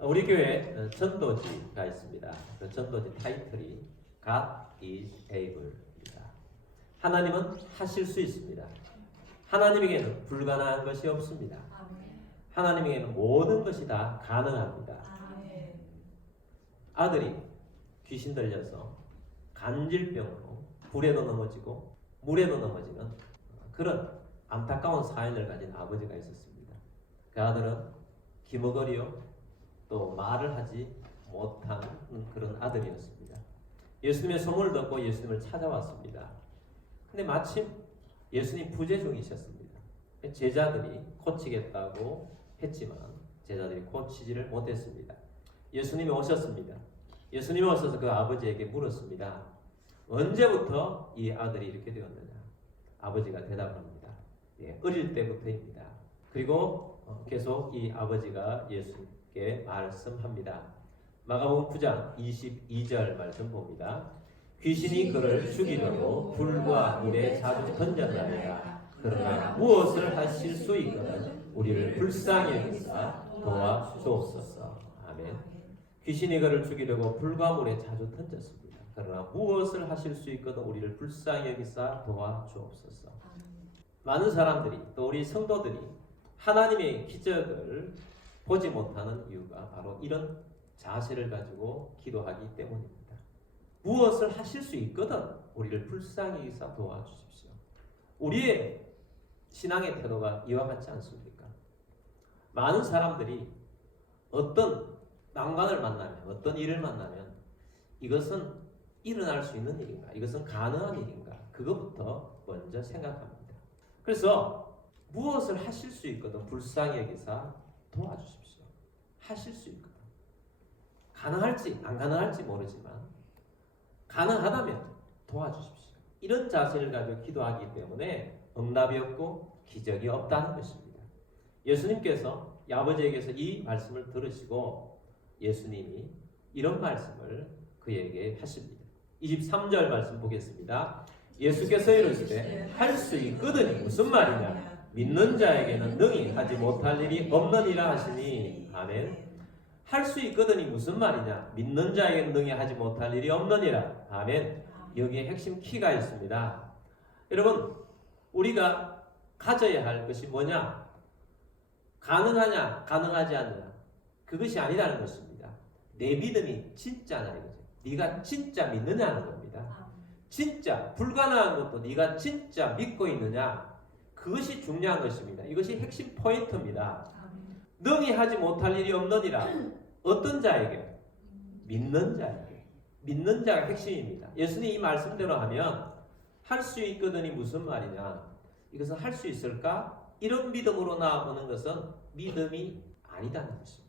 우리 교회에 전도지가 있습니다. 그 전도지 타이틀이 God is able입니다. 하나님은 하실 수 있습니다. 하나님에게는 불가능한 것이 없습니다. 하나님에게는 모든 것이 다 가능합니다. 아들이 귀신 들려서 간질병으로 불에도 넘어지고 물에도 넘어지는 그런 안타까운 사연을 가진 아버지가 있었습니다. 그 아들은 기머거리요 또 말을 하지 못하는 그런 아들이었습니다. 예수님의 소문을 듣고 예수님을 찾아왔습니다. 근데 마침 예수님 부재 중이셨습니다. 제자들이 고치겠다고 했지만 제자들이 고치지를 못했습니다. 예수님이 오셨습니다. 예수님이 오셔서 그 아버지에게 물었습니다. 언제부터 이 아들이 이렇게 되었느냐? 아버지가 대답합니다. 어릴 때부터입니다. 그리고 계속 이 아버지가 예수님께 말씀합니다. 마가복음 9장 22절 말씀 봅니다. 귀신이 그를 죽이려고 불과 물에 자주 던졌나이다. 그러나 무엇을 하실 수 있거든 우리를 불쌍히 여기사 도와주옵소서. 아멘. 귀신이 그를 죽이려고 불과 물에 자주 던졌습니다. 그러나 무엇을 하실 수 있거든 우리를 불쌍히 여기사 도와주옵소서. 많은 사람들이 또 우리 성도들이 하나님의 기적을 보지 못하는 이유가 바로 이런 자세를 가지고 기도하기 때문입니다. 무엇을 하실 수 있거든 우리를 불쌍히 여기사 도와주십시오. 우리의 신앙의 태도가 이와 같지 않습니까? 많은 사람들이 어떤 난관을 만나면 어떤 일을 만나면 이것은 일어날 수 있는 일인가? 이것은 가능한 일인가? 그것부터 먼저 생각합니다. 그래서 무엇을 하실 수 있거든 불쌍히 여기사 도와주십시오. 하실 수 있거든. 가능할지 안 가능할지 모르지만 가능하다면 도와주십시오. 이런 자세를 가지고 기도하기 때문에 응답이 없고 기적이 없다는 것입니다. 예수님께서 아버지에게서 이 말씀을 들으시고 예수님이 이런 말씀을 그에게 하십니다. 23절 말씀 보겠습니다. 예수께서 이르시되 할 수 있거든이 무슨 말이냐? 믿는 자에게는 능히 하지 못할 일이 없느니라 하시니. 아멘. 할 수 있거든이 무슨 말이냐? 믿는 자에게는 능히 하지 못할 일이 없느니라. 아멘. 여기에 핵심 키가 있습니다. 여러분, 우리가 가져야 할 것이 뭐냐? 가능하냐, 가능하지 않느냐? 그것이 아니라는 것입니다. 내 믿음이 진짜냐 이거죠. 네가 진짜 믿느냐는 겁니다. 진짜 불가능한 것도 네가 진짜 믿고 있느냐? 그것이 중요한 것입니다. 이것이 핵심 포인트입니다. 능히 하지 못할 일이 없느니라. 어떤 자에게? 믿는 자에게. 믿는 자가 핵심입니다. 예수님 이 말씀대로 하면 할 수 있거든이 무슨 말이냐? 이것은 할 수 있을까? 이런 믿음으로 나아보는 것은 믿음이 아니다는 것입니다.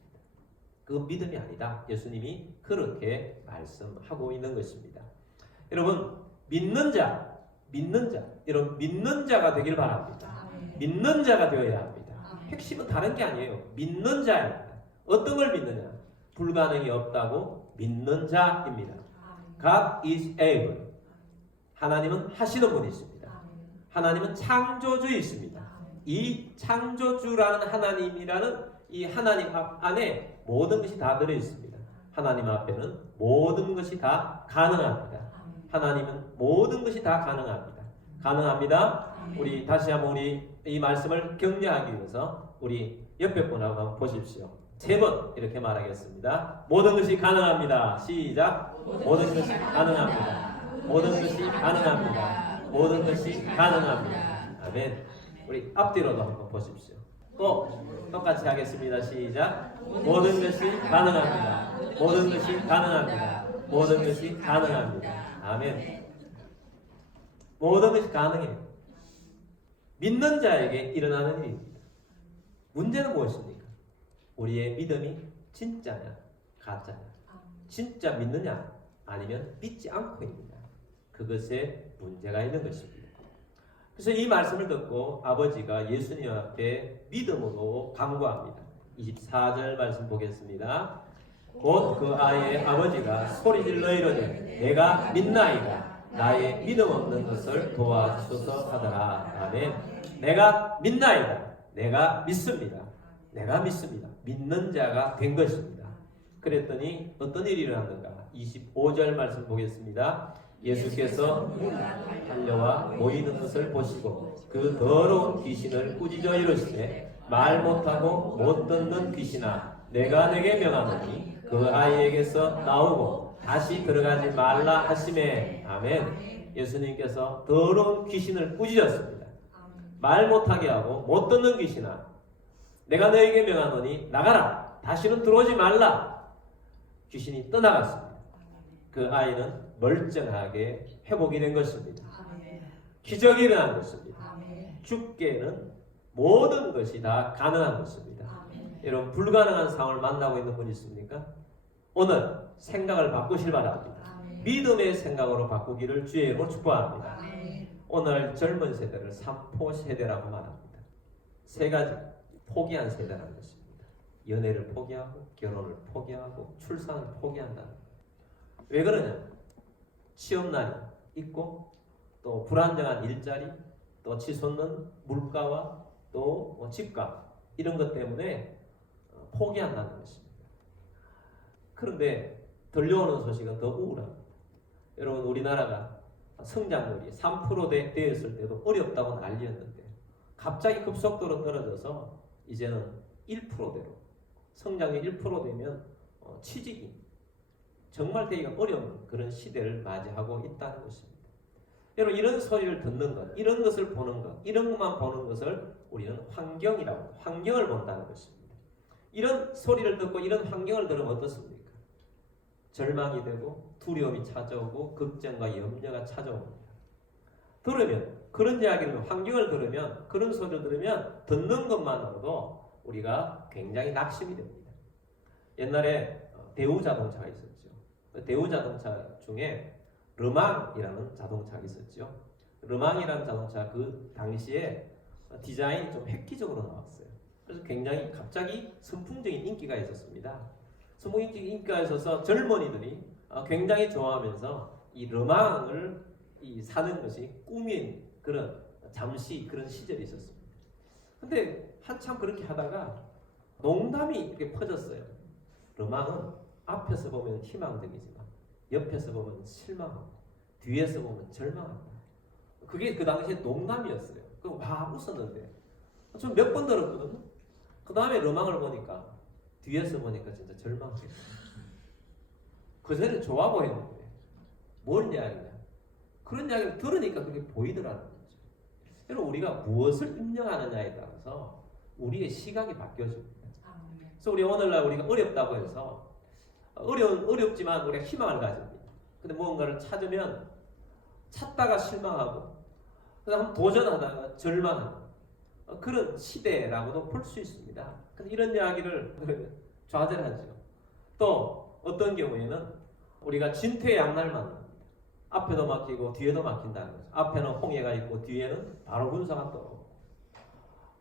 그건 믿음이 아니다. 예수님이 그렇게 말씀하고 있는 것입니다. 여러분, 믿는 자, 여러분 믿는 자가 되길 바랍니다. 믿는 자가 되어야 합니다. 핵심은 다른 게 아니에요. 믿는 자입니다. 어떤 걸 믿느냐? 불가능이 없다고 믿는 자입니다. God is able. 하나님은 하시는 분이십니다. 하나님은 창조주이십니다. 이 창조주라는 하나님이라는 이 하나님 안에 모든 것이 다 들어있습니다. 하나님 앞에는 모든 것이 다 가능합니다. 하나님은 모든 것이 다 가능합니다. 가능합니다. 우리 다시 한번 우리 이 말씀을 격려하기 위해서 우리 옆에 분하고 한번 보십시오. 3번 이렇게 말하겠습니다. 모든 것이 가능합니다. 시작. 모든 것이 가능합니다. 모든 것이 가능합니다. 모든 것이 가능합니다. 아멘. 우리 앞뒤로도 한번 보십시오. 또 똑같이 하겠습니다. 시작. 모든 것이 가능합니다. 모든 것이 가능합니다. 모든 것이 가능합니다. 아멘. 모든 것이 가능해요. 믿는 자에게 일어나는 일입니다. 문제는 무엇입니까? 우리의 믿음이 진짜냐 가짜냐? 진짜 믿느냐 아니면 믿지 않고 있느냐? 그것에 문제가 있는 것입니다. 그래서 이 말씀을 듣고 아버지가 예수님 앞에 믿음으로 간구합니다. 24절 말씀 보겠습니다. 곧 그 아이의 아버지가 소리질러 이르되 내가 믿나이다. 나의 믿음 없는 것을 도와주소서 하더라. 아멘. 내가 믿나이다. 내가 믿습니다. 내가 믿습니다. 믿는 자가 된 것입니다. 그랬더니 어떤 일이 일어났는가? 25절 말씀 보겠습니다. 예수께서 달려와 모이는 것을 보시고 그 더러운 귀신을 꾸짖어 이르시되 말 못하고 못 듣는 귀신아 내가 내게 명하노니 그 아이에게서 나오고 다시 들어가지 말라 하시매. 아멘. 예수님께서 더러운 귀신을 꾸짖었습니다. 말 못하게 하고 못 듣는 귀신아 내가 너에게 명하노니 나가라. 다시는 들어오지 말라. 귀신이 떠나갔습니다. 그 아이는 멀쩡하게 회복이 된 것입니다. 기적이 일어난 것입니다. 주께는 모든 것이 다 가능한 것입니다. 여러분 불가능한 상황을 만나고 있는 분 있습니까? 오늘 생각을 바꾸실 바랍니다. 믿음의 생각으로 바꾸기를 주의 이름으로 축복합니다. 오늘 젊은 세대를 삼포 세대라고 말합니다. 세 가지 포기한 세대라는 것입니다. 연애를 포기하고 결혼을 포기하고 출산을 포기한다는 거예요. 왜 그러냐? 취업난이 있고 또 불안정한 일자리 또 치솟는 물가와 또 집값 이런 것 때문에 포기한다는 것입니다. 그런데 들려오는 소식은 더 우울합니다. 여러분 우리나라가 성장률이 3% 되었을 때도 어렵다고 난리였는데 갑자기 급속도로 떨어져서 이제는 1%대로 성장률 1% 되면 취직이 정말 되기가 어려운 그런 시대를 맞이하고 있다는 것입니다. 여러분 이런 소리를 듣는 것, 이런 것을 보는 것, 이런 것만 보는 것을 우리는 환경이라고 환경을 본다는 것입니다. 이런 소리를 듣고 이런 환경을 들으면 어떻습니까? 절망이 되고 두려움이 찾아오고 걱정과 염려가 찾아옵니다. 들으면 그런 이야기를 환경을 들으면 그런 소리를 들으면 듣는 것만으로도 우리가 굉장히 낙심이 됩니다. 옛날에 대우 자동차가 있었죠. 대우 자동차 중에 르망이라는 자동차가 있었죠. 르망이라는 자동차 그 당시에 디자인이 좀 획기적으로 나왔어요. 그래서 굉장히 갑자기 선풍적인 인기가 있었습니다. 선풍적인 인기가 있어서 젊은이들이 굉장히 좋아하면서 이 르망을 사는 것이 꿈인 그런 잠시 그런 시절이 있었습니다. 근데 한참 그렇게 하다가 농담이 이렇게 퍼졌어요. 르망은 앞에서 보면 희망적이지만 옆에서 보면 실망하고 뒤에서 보면 절망하고 그게 그 당시에 농담이었어요. 그럼 와 웃었는데 좀 몇 번 들었거든요. 그 다음에 르망을 보니까 뒤에서 보니까 진짜 절망하겠다. 그 전에 좋아 보였는데 뭘 이야기냐? 그런 이야기를 들으니까 그게 보이더라는 거죠. 여러분 우리가 무엇을 인정하느냐에 따라서 우리의 시각이 바뀌어집니다. 그래서 우리 오늘날 우리가 어렵다고 해서 어렵지만 우리가 희망을 가집니다. 근데 무언가를 찾으면 찾다가 실망하고 그다음 도전하다가 절망하는 그런 시대라고도 볼 수 있습니다. 근데 이런 이야기를 좌절하죠. 또 어떤 경우에는 우리가 진퇴양난을 만납니다. 앞에도 막히고 뒤에도 막힌다는 거죠. 앞에는 홍해가 있고 뒤에는 바로 군사가 떠오르고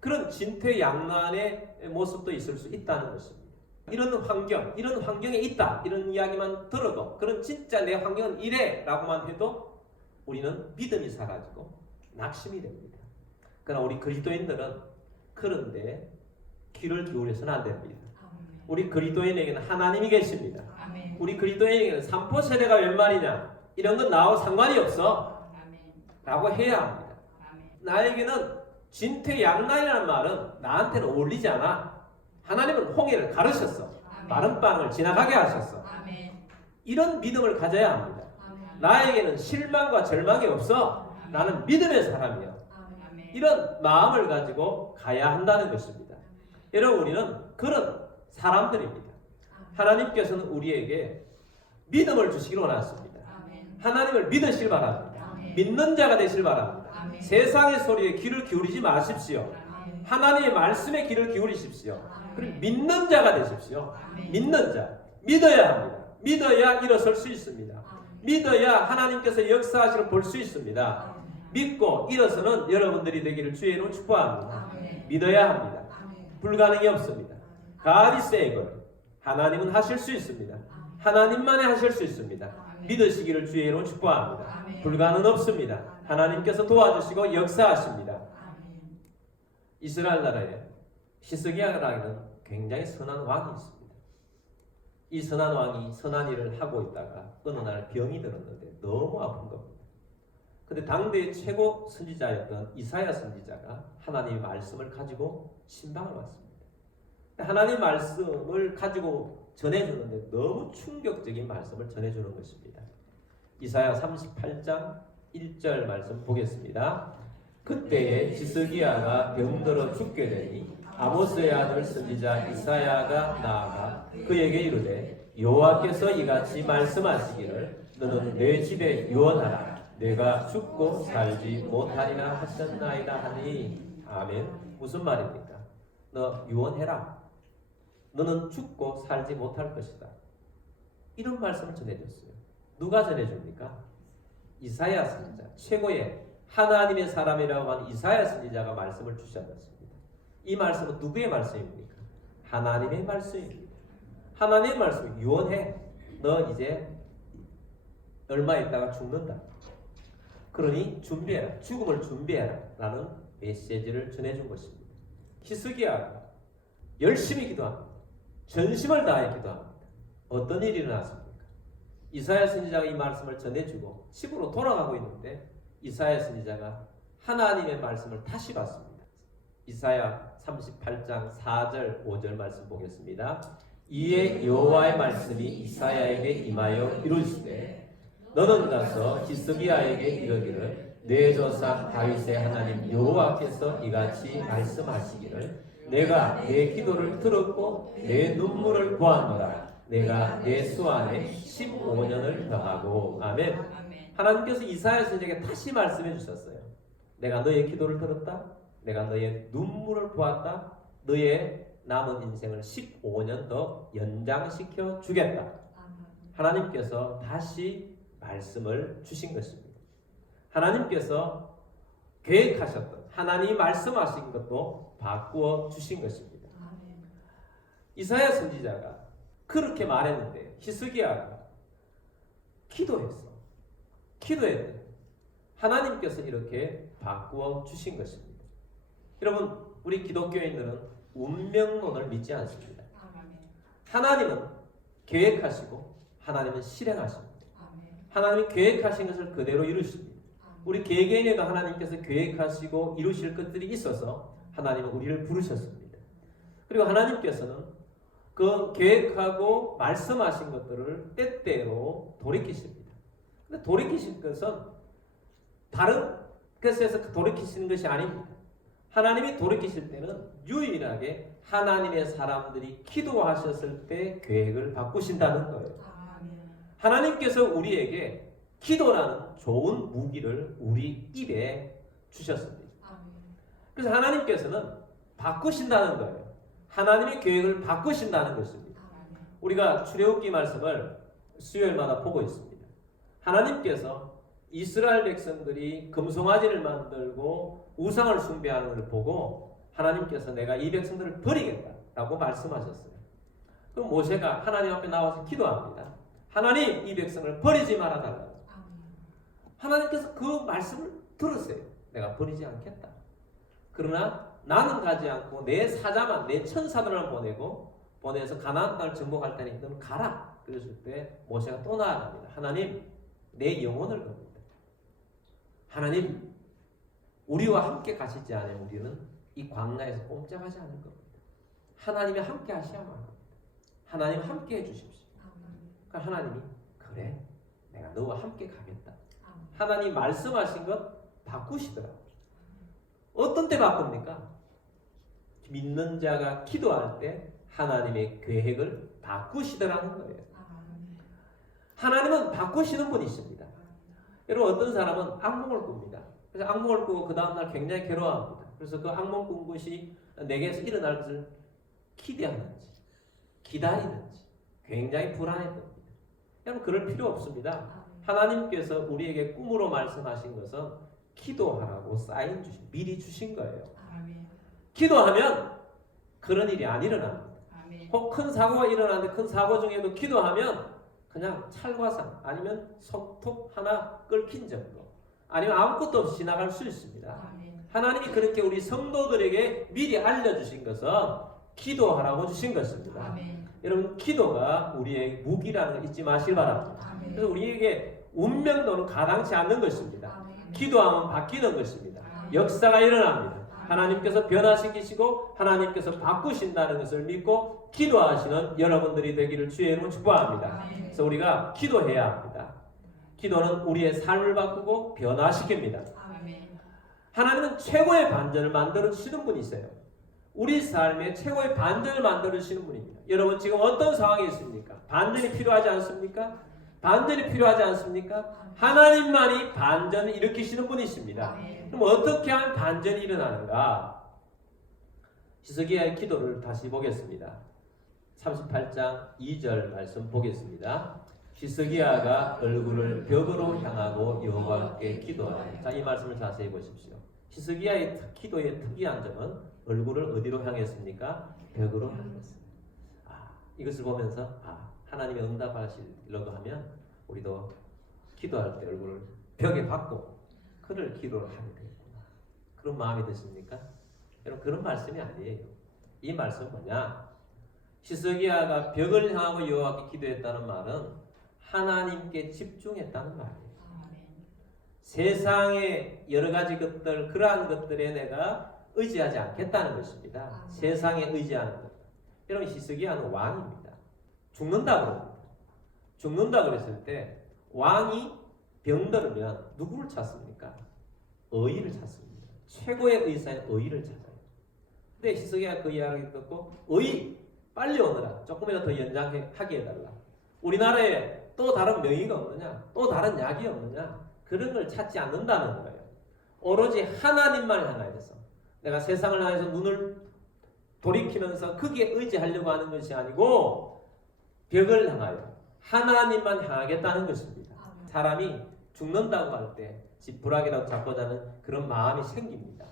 그런 진퇴양난의 모습도 있을 수 있다는 것입니다. 이런 환경에 있다 이런 이야기만 들어도 그런 진짜 내 환경은 이래 라고만 해도 우리는 믿음이 사라지고 낙심이 됩니다. 그러나 우리 그리스도인들은 그런데 귀를 기울여서는 안 됩니다. 우리 그리스도인에게는 하나님이 계십니다. 우리 그리스도인에게는 삼포 세대가 웬 말이냐 이런 건 나하고 상관이 없어 라고 해야 합니다. 나에게는 진퇴양난이라는 말은 나한테는 어울리지 않아. 하나님은 홍해를 가르셨어. 마른 땅을 지나가게 하셨어. 이런 믿음을 가져야 합니다. 나에게는 실망과 절망이 없어. 나는 믿음의 사람이야. 이런 마음을 가지고 가야 한다는 것입니다. 여러분 우리는 그런 사람들입니다. 하나님께서는 우리에게 믿음을 주시기를 원하십니다. 하나님을 믿으시길 바랍니다. 믿는 자가 되시길 바랍니다. 세상의 소리에 귀를 기울이지 마십시오. 하나님의 말씀에 귀를 기울이십시오. 그리고 믿는 자가 되십시오. 믿는 자. 믿어야 합니다. 믿어야 일어설 수 있습니다. 믿어야 하나님께서 역사하시는 볼 수 있습니다. 믿고 일어서는 여러분들이 되기를 주의 이름으로 축복합니다. 믿어야 합니다. 불가능이 없습니다. God is able. 하나님은 하실 수 있습니다. 하나님만이 하실 수 있습니다. 믿으시기를 주의 이름으로 축복합니다. 불가능 없습니다. 하나님께서 도와주시고 역사하십니다. 이스라엘 나라에 히스기야라는 굉장히 선한 왕이 있습니다. 이 선한 왕이 선한 일을 하고 있다가 어느 날 병이 들었는데 너무 아픈 겁니다. 근데 당대의 최고 선지자였던 이사야 선지자가 하나님의 말씀을 가지고 신방을 왔습니다. 하나님의 말씀을 가지고 전해주는데 너무 충격적인 말씀을 전해주는 것입니다. 이사야 38장 1절 말씀 보겠습니다. 그때에 히스기야가 병들어 죽게 되니 아모스의 아들 선지자 이사야가 나아가 그에게 이르되 여호와께서 이같이 말씀하시기를 너는 내 집에 유언하라. 내가 죽고 살지 못하리라 하셨나이다 하니. 아멘. 무슨 말입니까? 너 유언해라. 너는 죽고 살지 못할 것이다. 이런 말씀을 전해줬어요. 누가 전해줍니까? 이사야 선지자, 최고의 하나님의 사람이라고 하는 이사야 선지자가 말씀을 주셨습니다. 이 말씀은 누구의 말씀입니까? 하나님의 말씀입니다. 하나님의 말씀, 유언해. 너 이제 얼마 있다가 죽는다. 그러니 준비해라. 죽음을 준비해라. 라는 메시지를 전해준 것입니다. 히스기야가 열심히 기도합니다. 전심을 다해 기도합니다. 어떤 일이 일어났습니까? 이사야 선지자가 이 말씀을 전해주고 집으로 돌아가고 있는데 이사야 선지자가 하나님의 말씀을 다시 받습니다. 이사야 38장 4절 5절 말씀 보겠습니다. 이에 여호와의 말씀이 이사야에게 임하여 이르시되 너는 가서 히스기야에게 이르기를 내 조상 다윗의 하나님 여호와께서 이같이 말씀하시기를 내가 내 기도를 들었고 내 눈물을 보았노라. 내가 내 수 안에 15년을 더하고. 아멘. 하나님께서 이사야 선지자에게 다시 말씀해 주셨어요. 내가 너의 기도를 들었다. 내가 너의 눈물을 보았다. 너의 남은 인생을 15년 더 연장시켜 주겠다. 하나님께서 다시 말씀을 주신 것입니다. 하나님께서 계획하셨던 하나님이 말씀하신 것도 바꾸어 주신 것입니다. 이사야 선지자가 그렇게 말했는데 히스기야가 기도했더니 하나님께서 이렇게 바꾸어 주신 것입니다. 여러분, 우리 기독교인들은 운명론을 믿지 않습니다. 하나님은 계획하시고 하나님은 실행하십니다. 하나님이 계획하신 것을 그대로 이루십니다. 우리 개개인에도 하나님께서 계획하시고 이루실 것들이 있어서 하나님은 우리를 부르셨습니다. 그리고 하나님께서는 그 계획하고 말씀하신 것들을 때때로 돌이키십니다. 근데 돌이키실 것은 다른 것에서 돌이키시는 것이 아닙니다. 하나님이 돌이키실 때는 유일하게 하나님의 사람들이 기도하셨을 때 계획을 바꾸신다는 거예요. 하나님께서 우리에게 기도라는 좋은 무기를 우리 입에 주셨습니다. 그래서 하나님께서는 바꾸신다는 거예요. 하나님의 계획을 바꾸신다는 것입니다. 우리가 출애굽기 말씀을 수요일마다 보고 있습니다. 하나님께서 이스라엘 백성들이 금송아지를 만들고 우상을 숭배하는 것을 보고 하나님께서 내가 이 백성들을 버리겠다라고 말씀하셨어요. 그럼 모세가 하나님 앞에 나와서 기도합니다. 하나님, 이 백성을 버리지 말아달라고. 하나님께서 그 말씀을 들으세요. 내가 버리지 않겠다. 그러나 나는 가지 않고 내 사자만, 내 천사들을 보내서 가나안 땅을 정복할 테니 너는 가라. 그랬을 때 모세가 또 나아갑니다. 하나님, 내 영혼을 겁니다. 하나님, 우리와 함께 가시지 않으면 우리는 이 광야에서 꼼짝하지 않을 겁니다. 하나님이 함께 하셔야만 합니다. 하나님 함께 해주십시오. 그러니까 하나님이 그래, 내가 너와 함께 가겠다. 하나님 말씀하신 것 바꾸시더라고요. 어떤 때 바꿉니까? 믿는 자가 기도할 때 하나님의 계획을 바꾸시더라는 거예요. 하나님은 바꾸시는 분이십니다. 여러분, 어떤 사람은 악몽을 꿉니다. 그래서 악몽을 꾸고 그 다음날 굉장히 괴로워합니다. 그래서 그 악몽 꾼 것이 내게서 일어날 것을 기대하는지 기다리는지 굉장히 불안했던 겁니다. 여러분, 그럴 필요 없습니다. 하나님께서 우리에게 꿈으로 말씀하신 것은 기도하라고 사인 미리 주신 거예요. 기도하면 그런 일이 안 일어납니다. 혹 큰 사고가 일어나는데 큰 사고 중에도 기도하면 그냥 찰과상 아니면 손톱 하나 끓긴 정도 아니면 아무것도 없이 지나갈 수 있습니다. 하나님이 그렇게 우리 성도들에게 미리 알려주신 것은 기도하라고 주신 것입니다. 여러분 기도가 우리의 무기라는 걸 잊지 마시기 바랍니다. 그래서 우리에게 운명도는 가당치 않는 것입니다. 기도하면 바뀌는 것입니다. 역사가 일어납니다. 하나님께서 변화시키시고 하나님께서 바꾸신다는 것을 믿고 기도하시는 여러분들이 되기를 주의 이름으로 축복합니다. 그래서 우리가 기도해야 합니다. 기도는 우리의 삶을 바꾸고 변화시킵니다. 하나님은 최고의 반전을 만들어 주시는 분이세요. 우리 삶에 최고의 반전을 만들어 주시는 분입니다. 여러분 지금 어떤 상황이 있습니까? 반전이 필요하지 않습니까? 반전이 필요하지 않습니까? 하나님만이 반전을 일으키시는 분이십니다. 그럼 어떻게 하면 반전이 일어나는가? 히스기야의 기도를 다시 보겠습니다. 38장 2절 말씀 보겠습니다. 히스기야가 얼굴을 벽으로 향하고 여호와께 기도하니. 자, 이 말씀을 자세히 보십시오. 히스기야의 기도의 특이한 점은 얼굴을 어디로 향했습니까? 벽으로 향했습니다. 이것을 보면서 하나님이 응답하시려고 하면 우리도 기도할 때 얼굴을 벽에 박고 그를 기도를 하게 되겠구나. 그런 마음이 드십니까? 여러분 그런 말씀이 아니에요. 이 말씀은 뭐냐? 히스기야가 벽을 향하고 여호와께 기도했다는 말은 하나님께 집중했다는 말이에요. 세상의 여러 가지 것들, 그러한 것들에 내가 의지하지 않겠다는 것입니다. 세상에 의지하는 것. 여러분 히스기야는 왕입니다. 죽는다 그럽니다. 죽는다 그랬을 때 왕이 병들면 누구를 찾습니까? 의의를 찾습니다. 최고의 의사인 의의를 찾아요. 근데 히스기야가 그 이야기를 듣고 의의 빨리 오너라. 조금이라도 더 연장하게 해달라. 우리나라에 또 다른 명의가 없느냐? 또 다른 약이 없느냐? 그런 걸 찾지 않는다는 거예요. 오로지 하나님만 향하여 서 내가 세상을 향해서 눈을 돌이키면서 거기에 의지하려고 하는 것이 아니고 벽을 향하여 하나님만 향하겠다는 것입니다. 사람이 죽는다고 할 때 지푸라기라도 잡고자 하는 그런 마음이 생깁니다.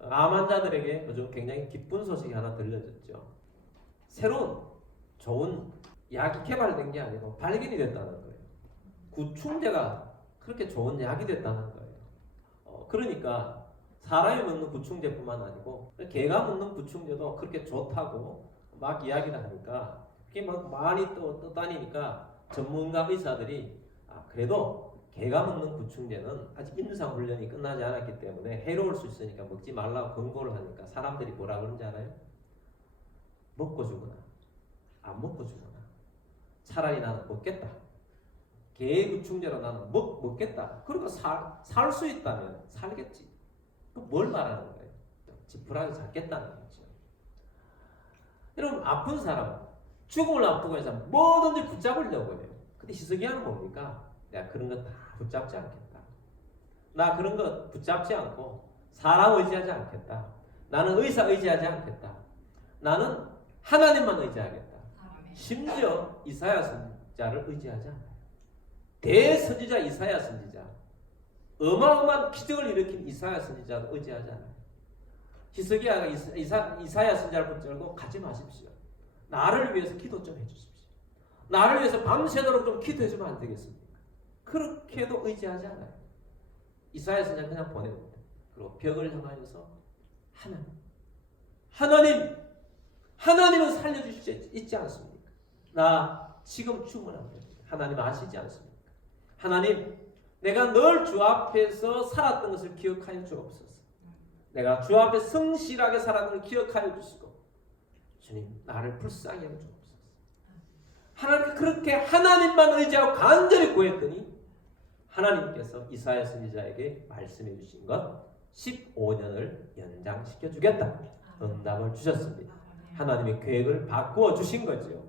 암 환자들에게 요즘 굉장히 기쁜 소식이 하나 들려졌죠. 새로운 좋은 약이 개발된 게 아니고 발견이 됐다는 거예요. 구충제가 그렇게 좋은 약이 됐다는 거예요. 그러니까 사람이 먹는 구충제뿐만 아니고 개가 먹는 구충제도 그렇게 좋다고 막 이야기를 하니까 그게 막 많이 떠다니니까 전문가 의사들이 그래도 개가 먹는 구충제는 아직 임상 훈련이 끝나지 않았기 때문에 해로울 수 있으니까 먹지 말라고 권고를 하니까 사람들이 뭐라 그런지 알아요? 먹고 죽으나 안 먹고 죽으나 차라리 나는 먹겠다. 개의 구충제로 나는 먹겠다. 그리고 살 수 있다면 살겠지. 뭘 말하는 거예요? 지푸라기 잡겠다는 거죠. 여러분 아픈 사람은 죽음을 앞두고 해서 뭐든지 붙잡으려고 해요. 근데 히스기야는 뭡니까? 내가 그런 거 다 붙잡지 않겠다. 나 그런 거 붙잡지 않고 사람 의지하지 않겠다. 나는 의사 의지하지 않겠다. 나는 하나님만 의지하겠다. 심지어 이사야 선지자를 의지하지 않아요. 대선지자 이사야 선지자, 어마어마한 기적을 일으킨 이사야 선지자도 의지하지 않아요. 히스기야가 이사야 선지자를 붙들고 가지 마십시오. 나를 위해서 기도 좀 해주십시오. 나를 위해서 밤새도록 좀 기도해주면 안 되겠습니까? 그렇게도 의지하지 않아요. 이사야 선지자 그냥 보내봅니다. 그리고 벽을 향하여서 하나님은 살려주실 수 있지 않습니까? 나 지금 죽으면 안 됩니다. 하나님 아시지 않습니까? 하나님, 내가 늘 주 앞에서 살았던 것을 기억하여 주옵소서. 내가 주 앞에 성실하게 살았던 걸 기억하여 주시고 주님, 나를 불쌍히 하여 주옵소서. 하나님 그렇게 하나님만 의지하고 간절히 구했더니 하나님께서 이사야 선지자에게 말씀해 주신 것 15년을 연장시켜 주겠다. 응답을 주셨습니다. 하나님의 계획을 바꾸어 주신 거죠.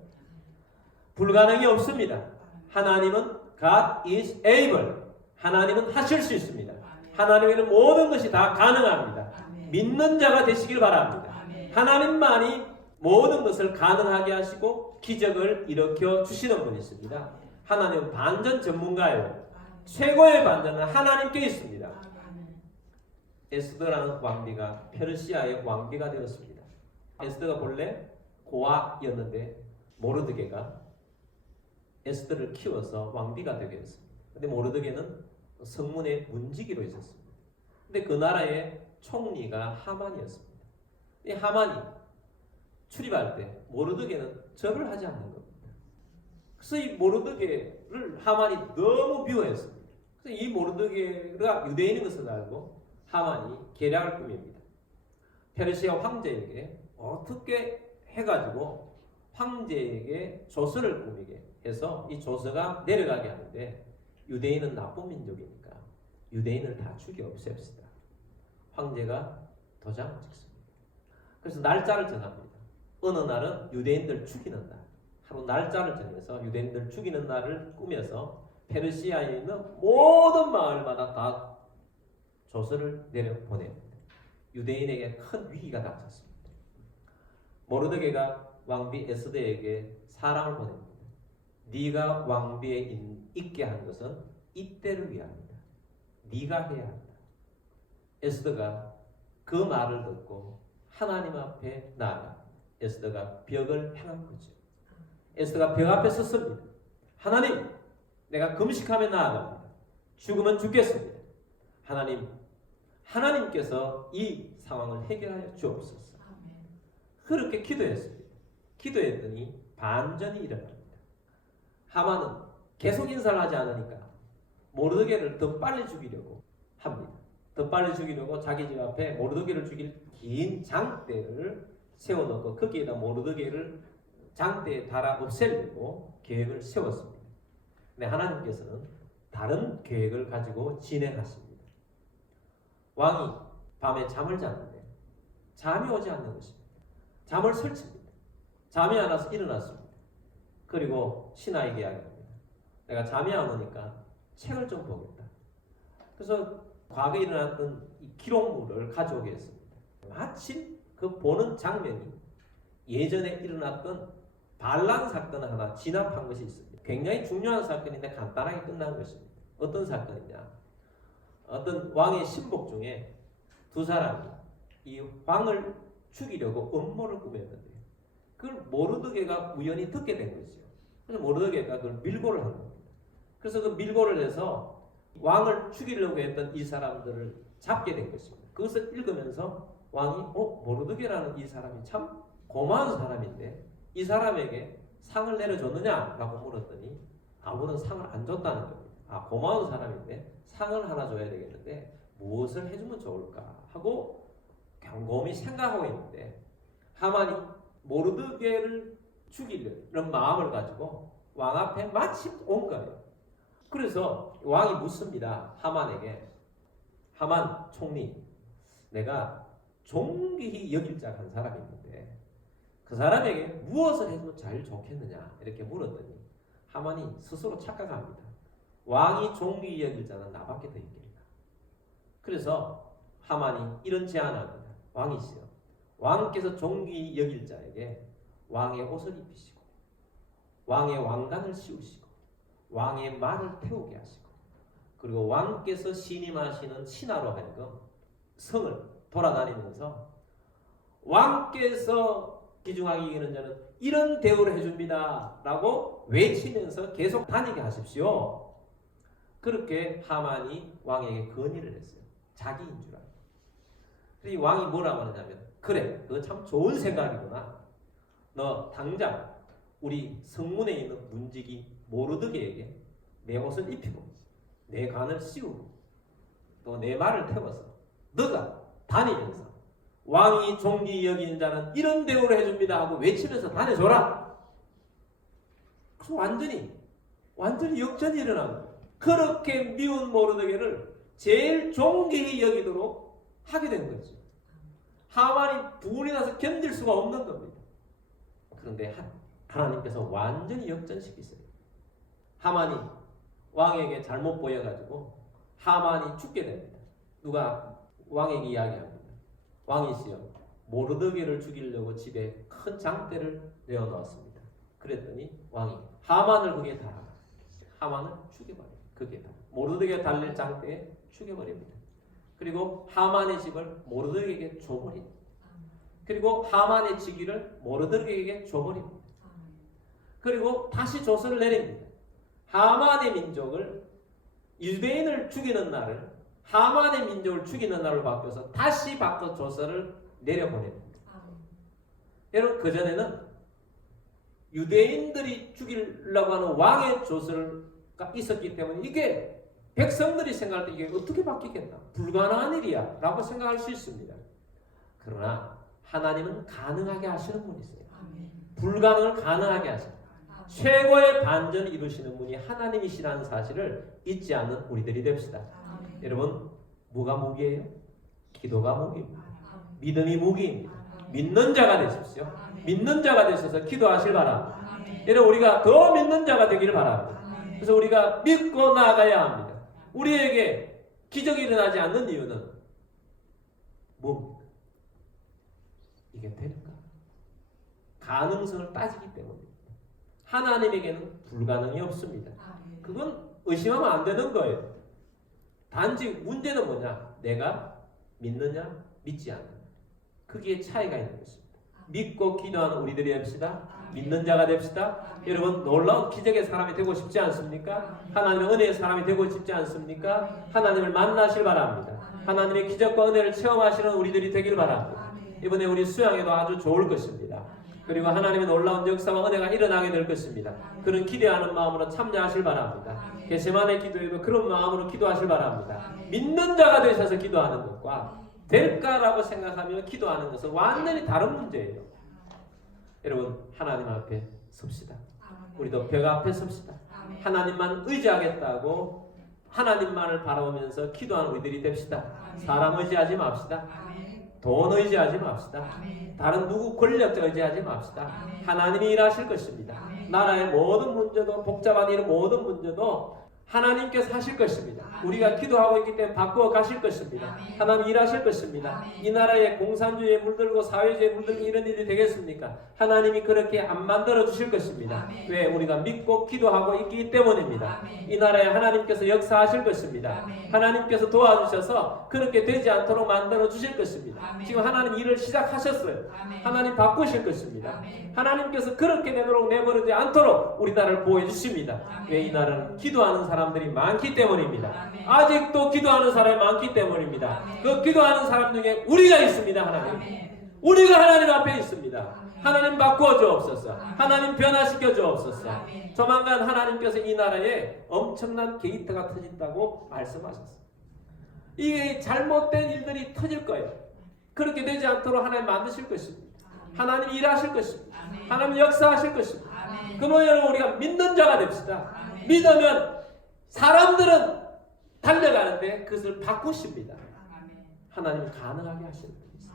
불가능이 없습니다. 하나님은 God is able. 하나님은 하실 수 있습니다. 하나님에는 모든 것이 다 가능합니다. 믿는 자가 되시길 바랍니다. 하나님만이 모든 것을 가능하게 하시고 기적을 일으켜 주시는 분이십니다. 하나님은 반전 전문가예요. 최고의 반전은 하나님께 있습니다. 에스더라는 왕비가 페르시아의 왕비가 되었습니다. 에스더가 본래 고아였는데 모르드게가 에스더를 키워서 왕비가 되게 했습니다. 근데 모르드게는 성문의 문지기로 있었습니다. 근데 그 나라의 총리가 하만이었습니다. 이 하만이 출입할 때 모르드게는 절을 하지 않는 겁니다. 그래서 이 모르드게를 하만이 너무 미워했습니다. 그래서 이 모르드게가 유대인인 것을 알고 하만이 계략을 꾸밉니다. 페르시아 황제에게 어떻게 해가지고 황제에게 조서를 꾸미게 해서 이 조서가 내려가게 하는데, 유대인은 나쁜 민족이니까 유대인을 다 죽여 없앱시다. 황제가 도장을 찍습니다. 그래서 날짜를 정합니다. 어느 날은 유대인들 죽이는 날, 하루 날짜를 정해서 유대인들 죽이는 날을 꾸며서 페르시아에 있는 모든 마을마다 다 조서를 내려보냅니다. 유대인에게 큰 위기가 닥쳤습니다. 모르드게가 왕비 에스더에게 사람을 보냅니다. 네가 왕비에 있게 한 것은 이때를 위함이다. 네가 해야 한다. 에스더가 그 말을 듣고 하나님 앞에 나아가 에스더가 벽을 향한 거죠. 에스더가 벽 앞에 섰습니다. 하나님, 내가 금식하며 나아갑니다. 죽으면 죽겠습니다. 하나님, 하나님께서 이 상황을 해결하여 주옵소서. 그렇게 기도했습니다. 기도했더니 반전이 일어납니다. 하만은 계속 인사를 하지 않으니까 모르드게를 더 빨리 죽이려고 합니다. 더 빨리 죽이려고 자기 집 앞에 모르드게를 죽일 긴 장대를 세워놓고 거기에다 모르드게를 장대에 달아 없애려고 계획을 세웠습니다. 근데 하나님께서는 다른 계획을 가지고 진행하십니다. 왕이 밤에 잠을 잤는데 잠이 오지 않는 것입니다. 잠을 설칩니다. 잠이 안 와서 일어났습니다. 그리고 신하에게 이야기합니다. 내가 잠이 안 오니까 책을 좀 보겠다. 그래서 과거에 일어났던 이 기록물을 가져오게 했습니다. 마침 그 보는 장면이 예전에 일어났던 반란 사건 하나 진압한 것이 있습니다. 굉장히 중요한 사건인데 간단하게 끝난 것입니다. 어떤 사건이냐? 어떤 왕의 신복 중에 두 사람이 이 왕을 죽이려고 음모를 꾸몄는데요. 그걸 모르드게가 우연히 듣게 된 거죠. 그래서 모르드게가 그걸 밀고를 한 겁니다. 그래서 그 밀고를 해서 왕을 죽이려고 했던 이 사람들을 잡게 된 것입니다. 그것을 읽으면서 왕이 모르드게라는 이 사람이 참 고마운 사람인데 이 사람에게 상을 내려줬느냐라고 물었더니 아무런 상을 안 줬다는 겁니다. 고마운 사람인데 상을 하나 줘야 되겠는데 무엇을 해주면 좋을까 하고 곰곰이 생각하고 있는데 하만이 모르드게를 죽이려는 마음을 가지고 왕 앞에 마침 온 거예요. 그래서 왕이 묻습니다. 하만에게, 하만 총리, 내가 존귀히 여길 자 한 사람이 있는데 그 사람에게 무엇을 해주면 제일 좋겠느냐 이렇게 물었더니 하만이 스스로 착각합니다. 왕이 존귀히 여길 자는 나밖에 더 있겠다. 그래서 하만이 이런 제안을 합니다. 왕이시여, 왕께서 존귀히 여길 자에게 왕의 옷을 입히시고 왕의 왕관을 씌우시고 왕의 말을 태우게 하시고 그리고 왕께서 신임하시는 신하로 하여금 성을 돌아다니면서 왕께서 기중하게 이기는 자는 이런 대우를 해줍니다 라고 외치면서 계속 다니게 하십시오. 그렇게 하만이 왕에게 건의를 했어요. 자기인 줄 알고. 이 왕이 뭐라고 하냐면, 그래, 그거 참 좋은 생각이구나. 너 당장 우리 성문에 있는 문지기 모르드게에게 내 옷을 입히고 내 관을 씌우고 또 내 말을 태워서 너가 다니면서 왕이 존귀히 여기는 자는 이런 대우를 해줍니다 하고 외치면서 다녀줘라. 그래서 완전히 역전이 일어난 거예요. 그렇게 미운 모르드게를 제일 존귀히 여기도록 하게 된 거죠. 하만이 분이 나서 견딜 수가 없는 겁니다. 그런데 하나님께서 완전히 역전시키세요. 하만이 왕에게 잘못 보여가지고 하만이 죽게 됩니다. 누가 왕에게 이야기합니다. 왕이시여, 모르드게를 죽이려고 집에 큰 장대를 내어놓았습니다. 그랬더니 왕이 하만을 거기에 달아 하만을 죽여버려요. 거기에 달아 모르드게가 달릴 장대에 죽여버립니다. 그리고 하만의 집을 모르드게에게 줘버립니다. 그리고 하만의 직위를 모르드게에게 줘버립니다. 그리고 다시 조서를 내립니다. 하만의 민족을, 유대인을 죽이는 날을 하만의 민족을 죽이는 날로 바뀌어서 다시 바꿔 조서를 내려보냅니다. 여러분, 그전에는 유대인들이 죽이려고 하는 왕의 조서가 있었기 때문에 이게 백성들이 생각할 때 이게 어떻게 바뀌겠나? 불가능한 일이야 라고 생각할 수 있습니다. 그러나 하나님은 가능하게 하시는 분이세요. 불가능을 가능하게 하십니다. 최고의 반전을 이루시는 분이 하나님이시라는 사실을 잊지 않는 우리들이 됩시다. 여러분, 뭐가 무기예요? 기도가 무기입니다. 믿음이 무기입니다. 믿는 자가 되십시오. 믿는 자가 되셔서 기도하실 바랍니다. 여러분, 우리가 더 믿는 자가 되기를 바랍니다. 그래서 우리가 믿고 나아가야 합니다. 우리에게 기적이 일어나지 않는 이유는 뭡니까? 이게 될까? 가능성을 따지기 때문입니다. 하나님에게는 불가능이 없습니다. 그건 의심하면 안 되는 거예요. 단지 문제는 뭐냐? 내가 믿느냐, 믿지 않느냐. 그게 차이가 있는 것입니다. 믿고 기도하는 우리들이 됩시다. 믿는 자가 됩시다. 여러분, 놀라운 기적의 사람이 되고 싶지 않습니까? 하나님의 은혜의 사람이 되고 싶지 않습니까? 하나님을 만나실 바랍니다. 하나님의 기적과 은혜를 체험하시는 우리들이 되길 바랍니다. 이번에 우리 수양에도 아주 좋을 것입니다. 그리고 하나님의 놀라운 역사와 은혜가 일어나게 될 것입니다. 그런 기대하는 마음으로 참여하실 바랍니다. 겟세마네 기도에도 그런 마음으로 기도하실 바랍니다. 믿는 자가 되셔서 기도하는 것과 될까라고 생각하며 기도하는 것은 완전히 다른 문제예요. 여러분, 하나님 앞에 섭시다. 우리도 벽 앞에 섭시다. 하나님만 의지하겠다고 하나님만을 바라보면서 기도하는 우리들이 됩시다. 사람 의지하지 맙시다. 돈 의지하지 맙시다. 다른 누구 권력자 의지하지 맙시다. 하나님이 일하실 것입니다. 나라의 모든 문제도, 복잡한 이런 모든 문제도 하나님께서 하실 것입니다. 우리가 기도하고 있기 때문에 바꾸어 가실 것입니다. 하나님 일하실 것입니다. 이 나라에 공산주의에 물들고 사회주의에 물들고 이런 일이 되겠습니까? 하나님이 그렇게 안 만들어 주실 것입니다. 왜? 우리가 믿고 기도하고 있기 때문입니다. 이 나라에 하나님께서 역사하실 것입니다. 하나님께서 도와주셔서 그렇게 되지 않도록 만들어 주실 것입니다. 지금 하나님 일을 시작하셨어요. 하나님 바꾸실 것입니다. 하나님께서 그렇게 내버려두지 않도록 우리나라를 보호해 주십니다. 왜? 이 나라는 기도하는 사람들이 많기 때문입니다. 아직도 기도하는 사람이 많기 때문입니다. 그 기도하는 사람 중에 우리가 있습니다. 하나님, 우리가 하나님 앞에 있습니다. 하나님 바꾸어 주옵소서. 하나님 변화시켜 주옵소서. 조만간 하나님께서 이 나라에 엄청난 게이트가 터진다고 말씀하셨어요. 이게 잘못된 일들이 터질 거예요. 그렇게 되지 않도록 하나님 만드실 것입니다. 하나님 일하실 것입니다. 하나님 역사하실 것입니다. 그러므로 우리가 믿는 자가 됩시다. 믿으면 사람들은 달려가는데 그것을 바꾸십니다. 하나님은 가능하게 하시는 분이세요.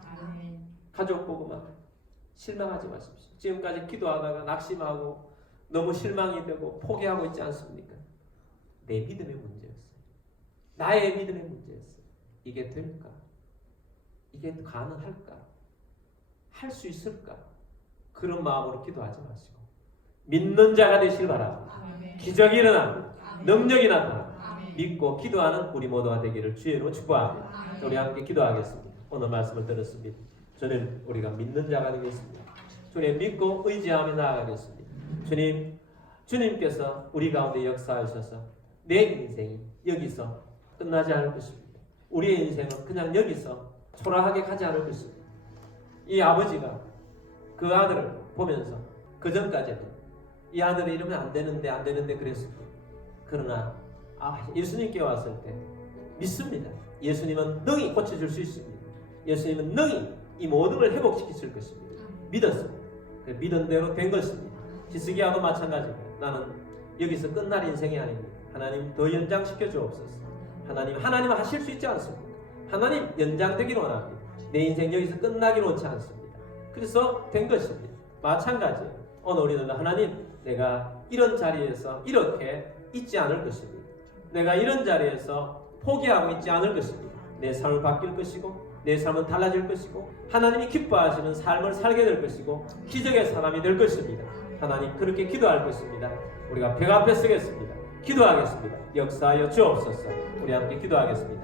가족 보고만 실망하지 마십시오. 지금까지 기도하다가 낙심하고 너무 실망이 되고 포기하고 있지 않습니까? 내 믿음의 문제였어요. 나의 믿음의 문제였어요. 이게 될까? 이게 가능할까? 할 수 있을까? 그런 마음으로 기도하지 마시고 믿는 자가 되시길 바랍니다. 기적이 일어납니다. 능력이 나타납니다. 믿고 기도하는 우리 모두가 되기를 주의로 축복합니다. 우리 함께 기도하겠습니다. 오늘 말씀을 들었습니다. 저는 우리가 믿는 자가 되겠습니다. 주님 믿고 의지하며 나아가겠습니다. 주님, 주님께서 우리 가운데 역사하셔서 내 인생이 여기서 끝나지 않을 것입니다. 우리의 인생은 그냥 여기서 초라하게 가지 않을 것입니다. 이 아버지가 그 아들을 보면서 그 전까지는 이 아들이 이러면 안 되는데 그랬습니다. 그러나 예수님께 왔을 때 믿습니다. 예수님은 능히 고쳐줄 수 있습니다. 예수님은 능히 이 모든 걸 회복시키실 것입니다. 믿었습니다. 믿은 대로 된 것입니다. 히스기야도 마찬가지입니다. 나는 여기서 끝날 인생이 아닙니다. 하나님 더 연장시켜 주옵소서. 하나님 하실 수 있지 않습니까? 하나님 연장되기를 원합니다. 내 인생 여기서 끝나기를 원치 않습니다. 그래서 된 것입니다. 마찬가지예요. 오늘 우리는 하나님, 내가 이런 자리에서 이렇게 있지 않을 것입니다. 내가 이런 자리에서 포기하고 있지 않을 것입니다. 내 삶을 바뀔 것이고 내 삶은 달라질 것이고 하나님이 기뻐하시는 삶을 살게 될 것이고 기적의 사람이 될 것입니다. 하나님, 그렇게 기도할 것입니다. 우리가 벽 앞에 서겠습니다. 기도하겠습니다. 역사하여 주옵소서. 우리 함께 기도하겠습니다.